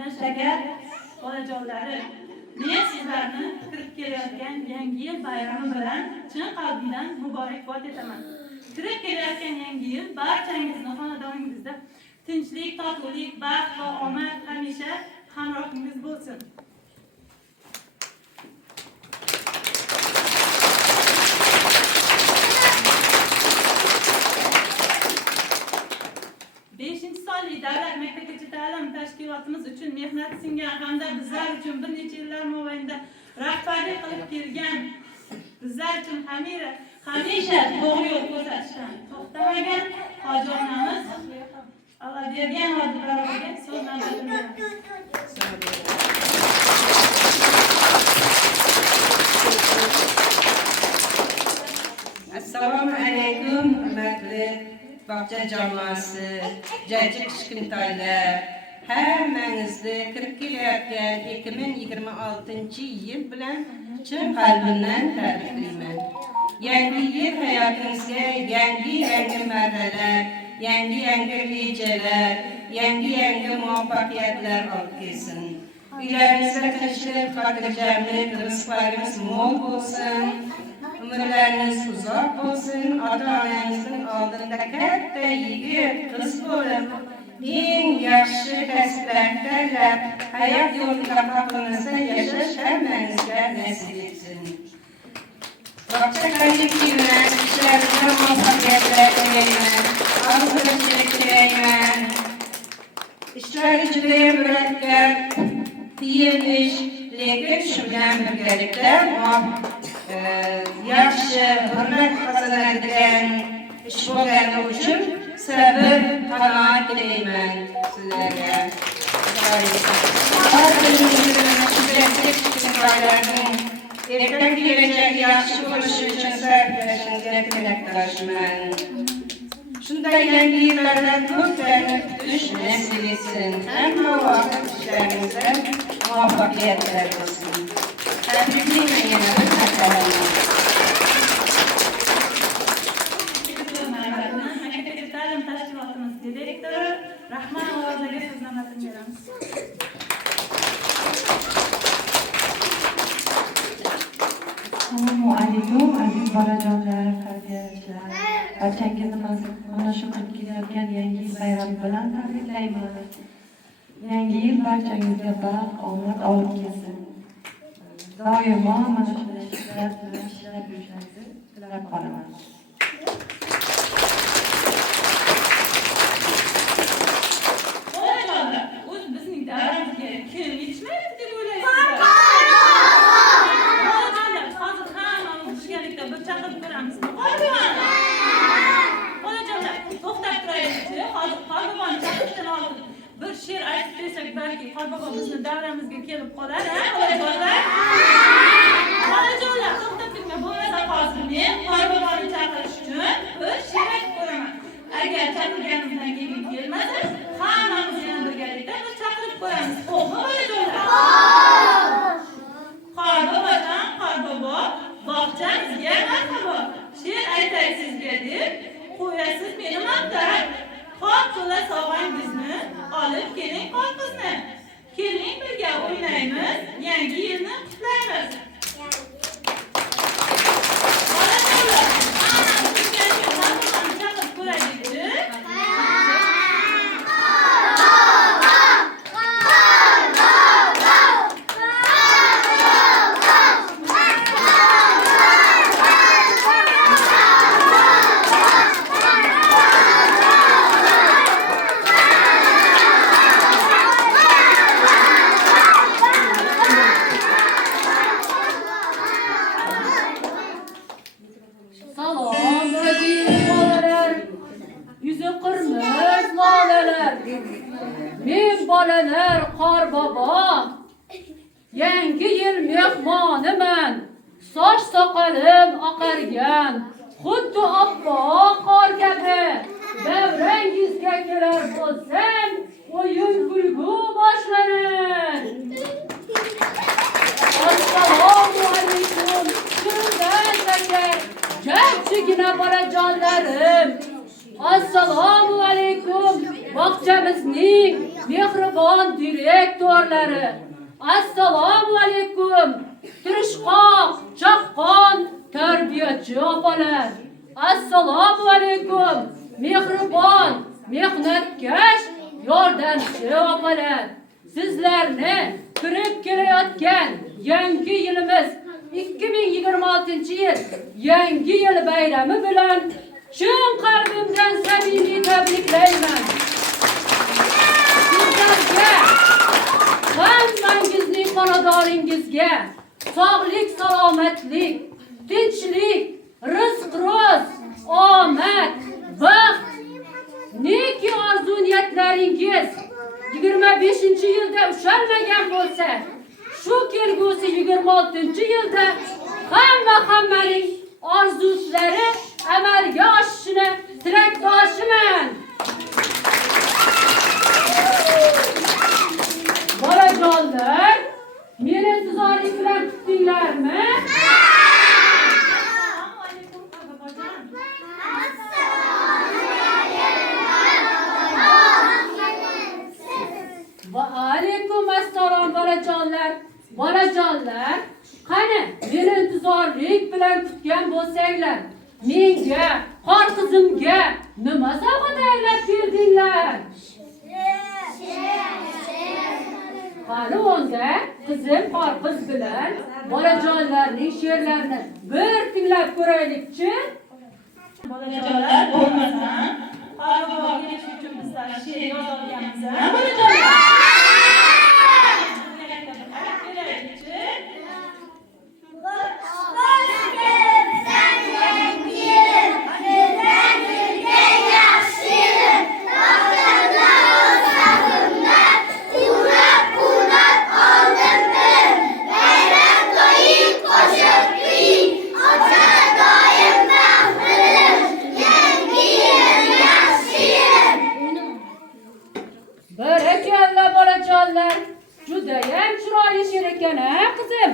To'yimdan shakar bolajonlari. Men sizlarni kirib kelayotgan yangi yil bayrami bilan chin qalbimdan muborakbod etaman. Kirib kelayotgan yangi yil barchangizni xonadoningizda tinchlik, totuvlik, baxt va omad hamisha hamrohingiz bo'lsin. Davlat maktabgacha ta'lim tashkilotimiz uchun mehnat singan hamda bizlar uchun bir necha yillar mobaynida rahbarlik qilib kelgan, bizlar uchun hamisha to'g'ri yo'l ko'rsatishdan to'xtamagan hoji onamiz Allah bergan hodisalarga so'zdan Assalomu alaykum, hurmatli bog'cha jamoasi, jajji kichkintoylar, hammangizni kirib kelayotgan 2026-yil bilan chin qalbimdan tabriklayman. Yangi yil hayotingizga yangi marralar, yangi rejalar, yangi muvaffaqiyatlar olib kelsin. Uylaringizda tinchlik, xotirjamlik, rizqlaringiz mo'l bo'lsin. Umrlariniz uzoq bo'lsin, ota-onangizning oldida katta yigit qiz bo'lib, eng yaxshi kasblarni tanlab, hayot yo'lida haqimizda yashash hammangizga nasib etsin. Bog'cha kollektividan ishlaringizda muvaffaqiyatlar tilayman, ozg'inchilik tilayman. Ishlari juda murakkab, qiyin ish, lekin shu bilan birgalikda yaxshi hurmat qozonadigan ish bo'lgani uchun sabr, qanoat tilayman sizlarga. Ertaga kelajak yaxshi bo'lishi uchun sarflashingizga tilakdoshman. Shunday yangi yillarda ko'plarni kutish nasib etsin. Hamma vaqt ishlaringizda muvaffaqiyatlar bo'lsin. Tabriklayman yana bir marta. Maktabgacha ta'lim tashkilotimiz direktori Rahman ovozaga so'znomasini beramiz. Assalomu alaykum, aziz bolajonlar, tarbiyachilar. Barchangizni mana shu qilib kelayotgan yangi yil bayrami bilan tabriklayman. Yangi yil barchangizga baxt, omad olib kelsin. Doimo mana shunday ishlar bilan ishlab yurishingizni tilab qolaman. Bolajonlar, o'z bizning davramizga kim yetishmayapti deb o'ylaysizlar? Bolajonlar, hozir hammamiz birgalikda bir chaqirib ko'ramizmi? Bolajonlar, to'xtab turaylik-chi. Hozir Qorboboni chaqirishdan oldin bir she'r aytib bersak, balki Qorbobo bizni davramizga kelib qolar, bolajonlar. Bolajonlar, to'xtab turmang, bo'lmasa hozir men Qorboboni chaqirish uchun bir she'r aytib ko'raman. Agar chaqirganimizdan keyin kelmasa, hammamiz yana birgalikda bir chaqirib ko'ramiz. Xo'pmi, bolajonlar? Qorbobojon, Qorbobo, bog'chamizga marhabo. She'r aytay sizga deb qo'yasiz meni maqtab. Qop to'la sovg'angizni olib keling qo'lqizni. Keling birga o'ynaymiz, yangi yilni qutlaymiz. Bolajonlar, hammamiz birgalikda Qorboboni chaqirib ko'raylik-chi. Men bolalar Qorbobo, yangi yil mehmoniman. Soch soqolim oqargan, xuddi oppoq qor kabi. Davrangizga kelar bo'lsam, o'yin kulgu boshlanir. Assalomu alaykum, shundan shakar, jajjigina bolajonlarim. Assalomu alaykum, bog'chamizning mehribon direktorlari, assalomu alaykum. Tirishqoq, chaqqon tarbiyachi opalar, assalomu alaykum. Mehribon, mehnatkash yordamchi opalar. Sizlarni kirib kelayotgan yangi yilimiz 2026-yil yangi yil bayrami bilan chin qalbimdan samimiy tabriklayman. Sizlarga, hammangizning xonadoringizga sog'lik, salomatlik, tinchlik, rizq-ro'z, omad, baxt, neki orzu-niyatlaringiz 25-yilda ushalmagan bo'lsa, shu kelgusi 26-yilda hammaning orzulari amalga oshishini tilakdoshiman. Bolajonlar, meni intizorlik bilan kutdinglarmi? Assalomu alaykum bobojon. Va alaykum assalom bolajonlar. Bolajonlar, qani meni intizorlik bilan kutgan bo'lsanglar, menga, qor qizimga nima sovg'a tayyorlab keldinglar? Qani onda qizim qor qiz bilan bolajonlarning she'rlarini bir tinglab ko'raylikchi. Bolajonlar bo'lmasa, qaror berish uchun bizlar she'r yozolganmiz. Bolajonlar. Barakalla bolajonlar, judayam chiroyli she'r ekan-a qizim.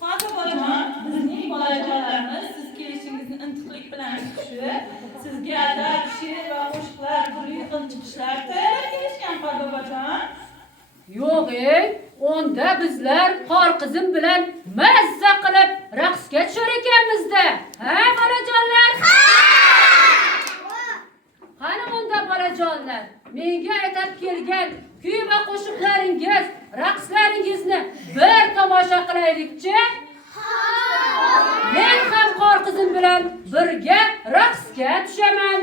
Bobojon, bizning bolajonlarimiz siz kelishingizni intiqlik bilan kutishib, sizga adab, she'r va qo'shiqlar, turli xil chiqishlar tayyorlab kelishgan bobojon. Yo'q, onda bizlar qor qizim bilan mazza qilib raqsga tushar ekanmiz-da. Ha, bolajonlar? Qani unda bolajonlar, menga aytib kelgan kuy va qo'shiqlaringiz, raqslaringizni bir tomosha qilaylikchi. Men ham qor qizim bilan birga raqsga tushaman.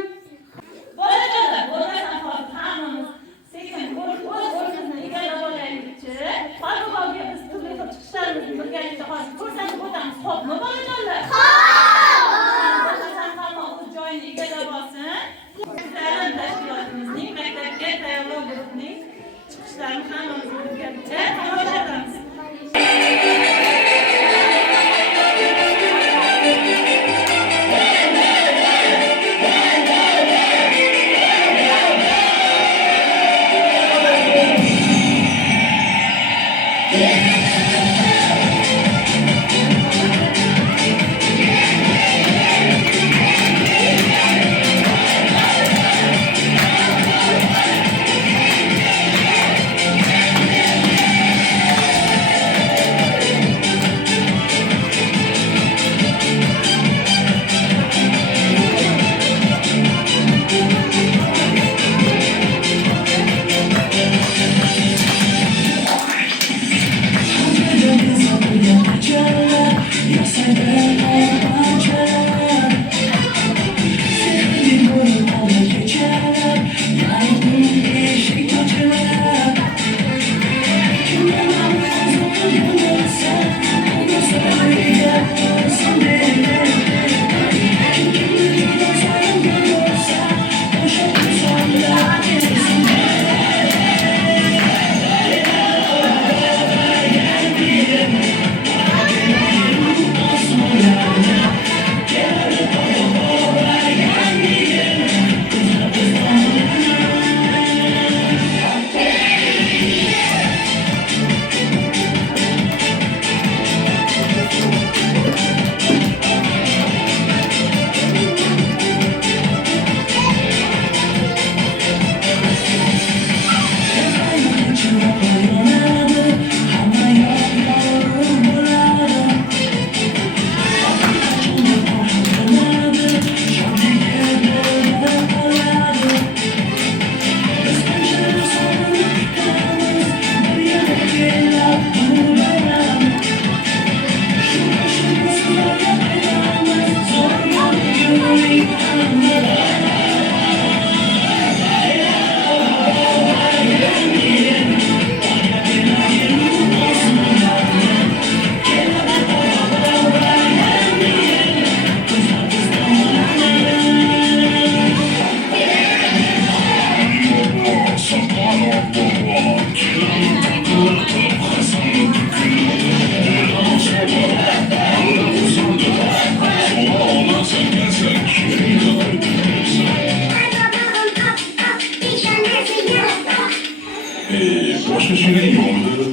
Bolajonlar, bo'lmasa hammamiz sekin o'z-o'zimizni egallab olaylikchi. Boboga biz turli xil chiqishlarimizni birgalikda ko'rsatib o'tamiz. Xo'pmi bolajonlar? Hamma o'z joyini egallab olsin. Ta'lim tashkilotimizning maktabga tayyorlov guruhining chiqishlarini hammamiz birgalikda tomosha qilamiz. geliyordu.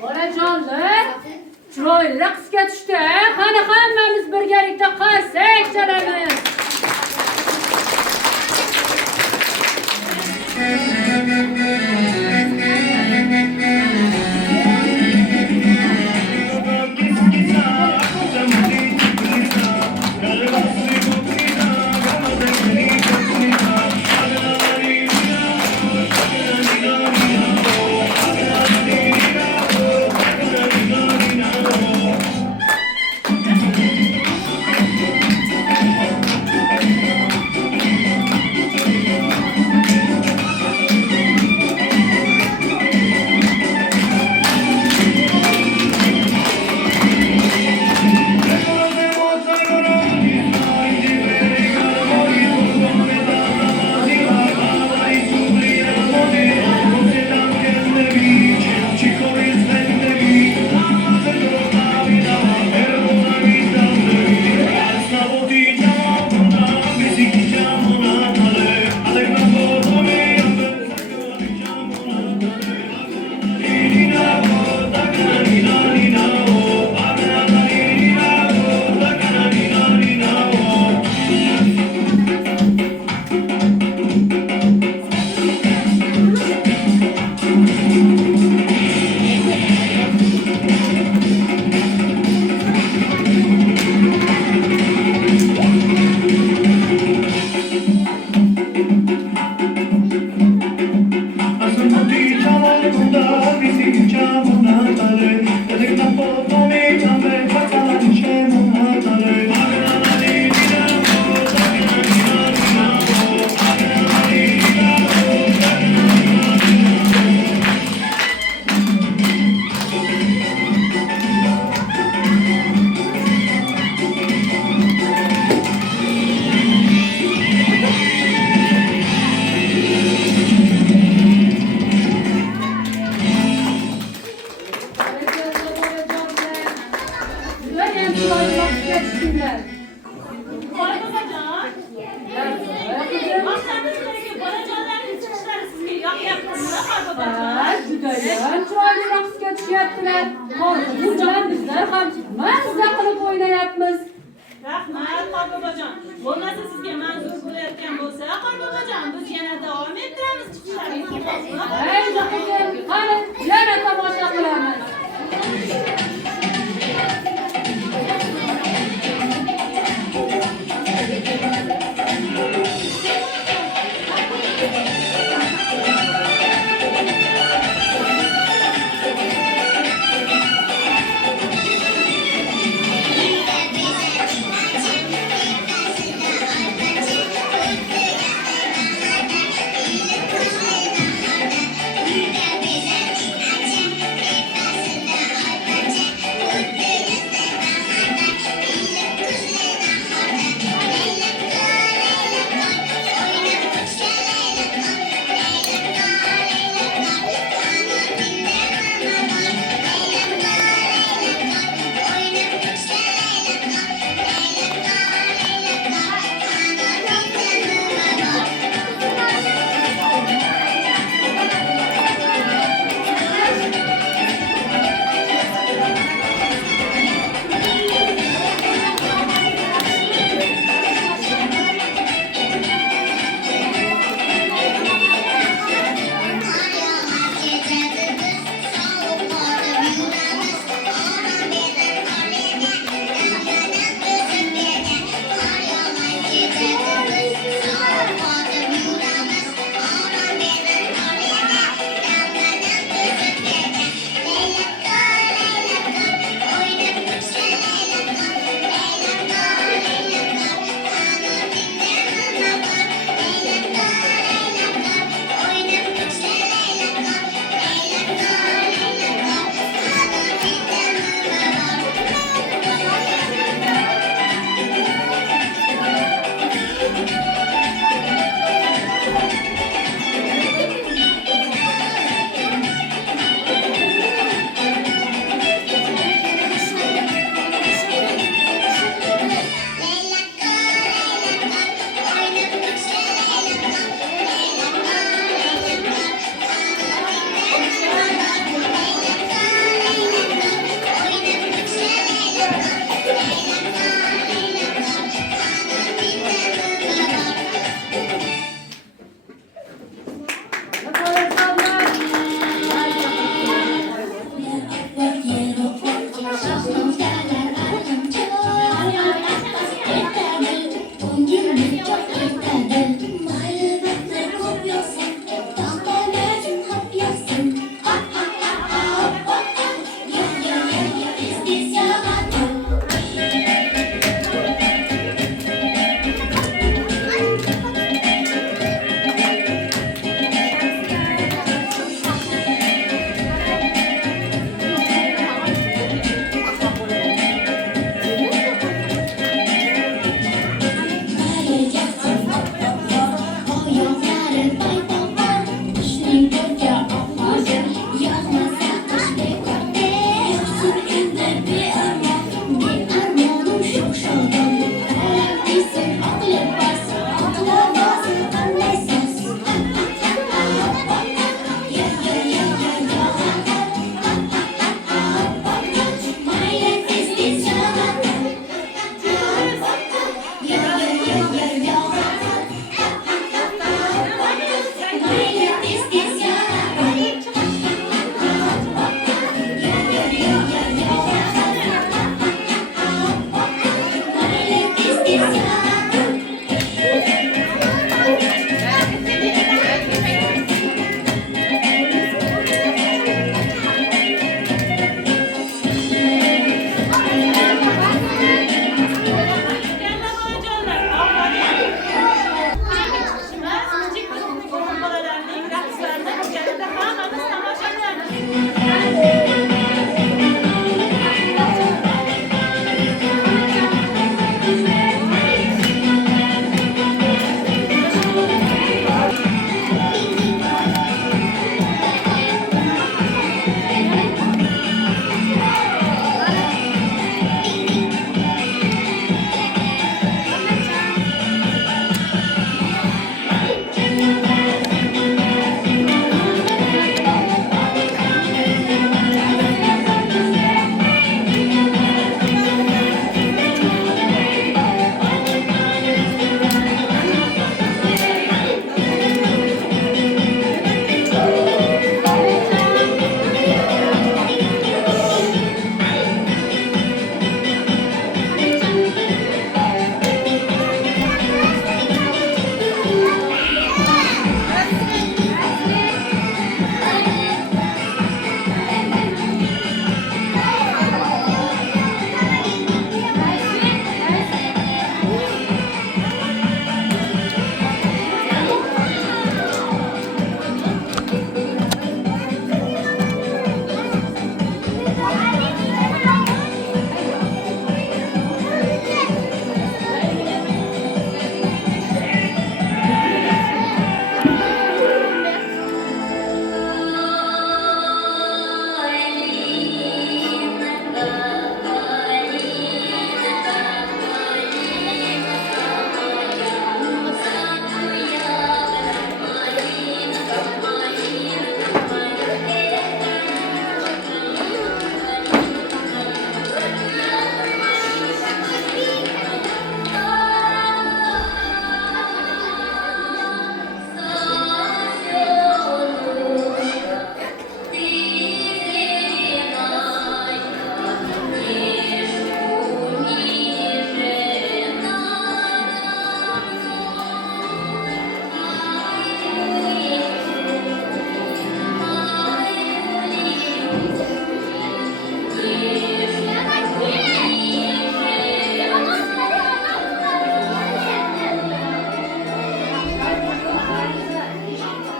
Bolajonlar, chiroyli raqsga tushdi. Qani hammamiz birgalikda qarsak chalamiz. Judayam chiroyli raqsga tushyaptilar. Hozir bilan bizlar ham mazza qilib o'ynayapmiz. Rahmat Qorbobojon. Bo'lmasa sizga manzur bo'layotgan bo'lsa, Qorbobojon, biz yana davom ettiramiz chiqishlaringizni. Mayli qizim, qani yana tomosha qilamiz.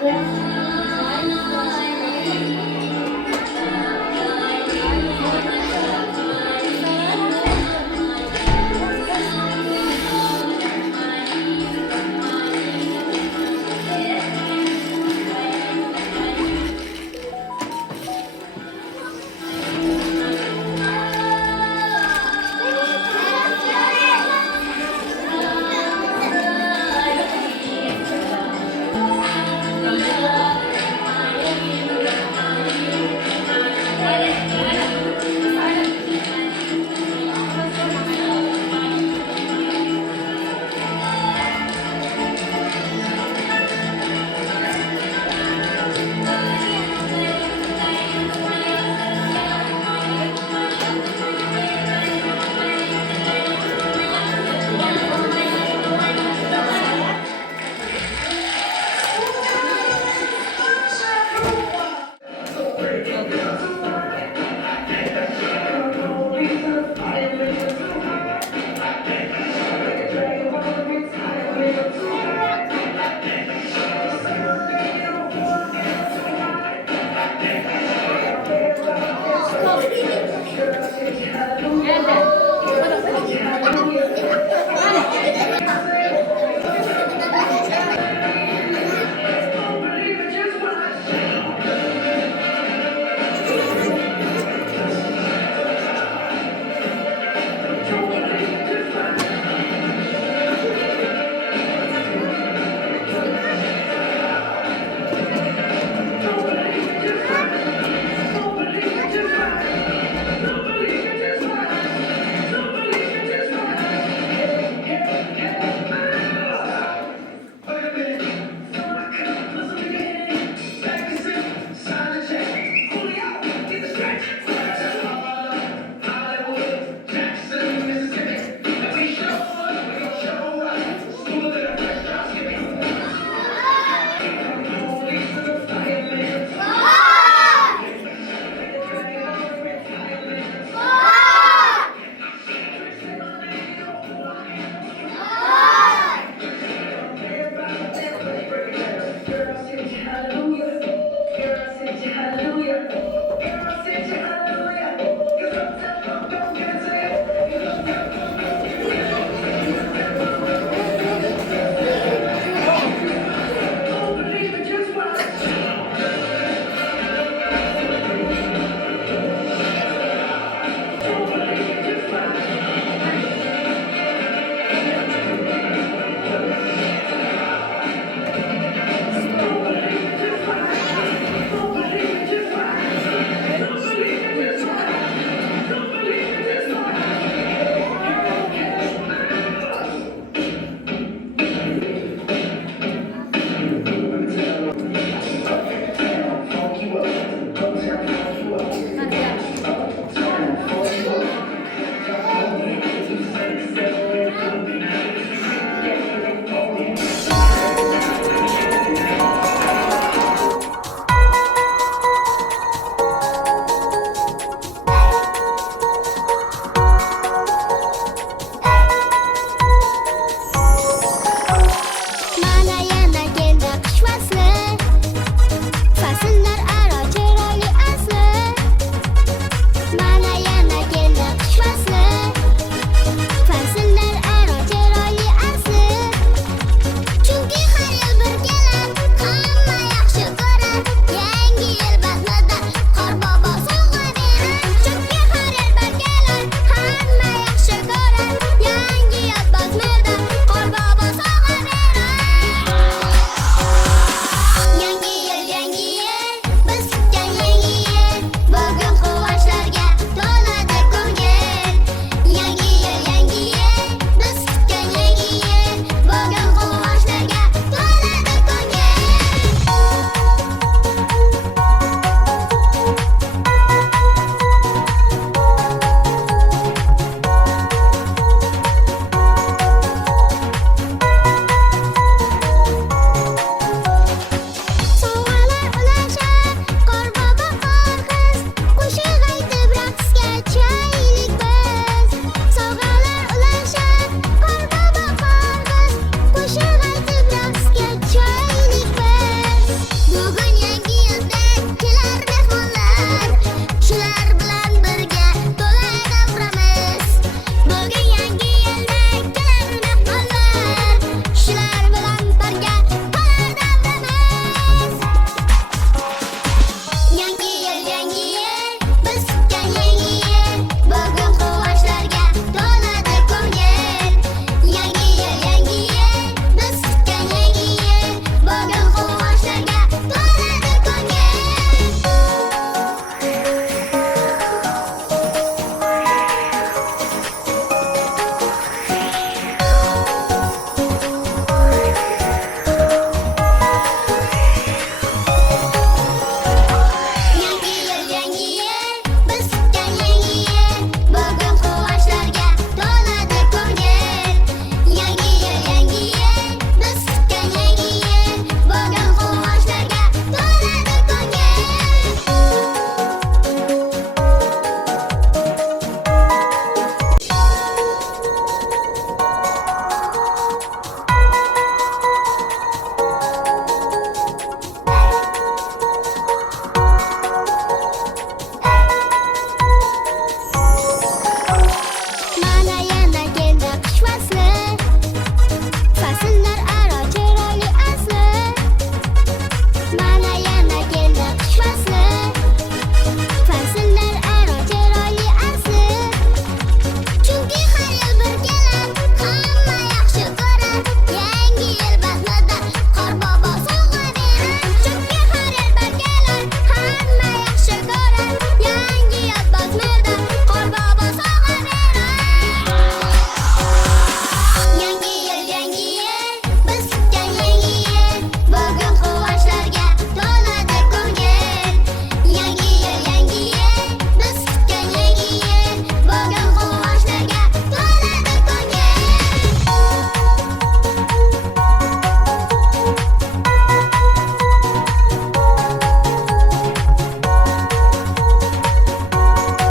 Thank you.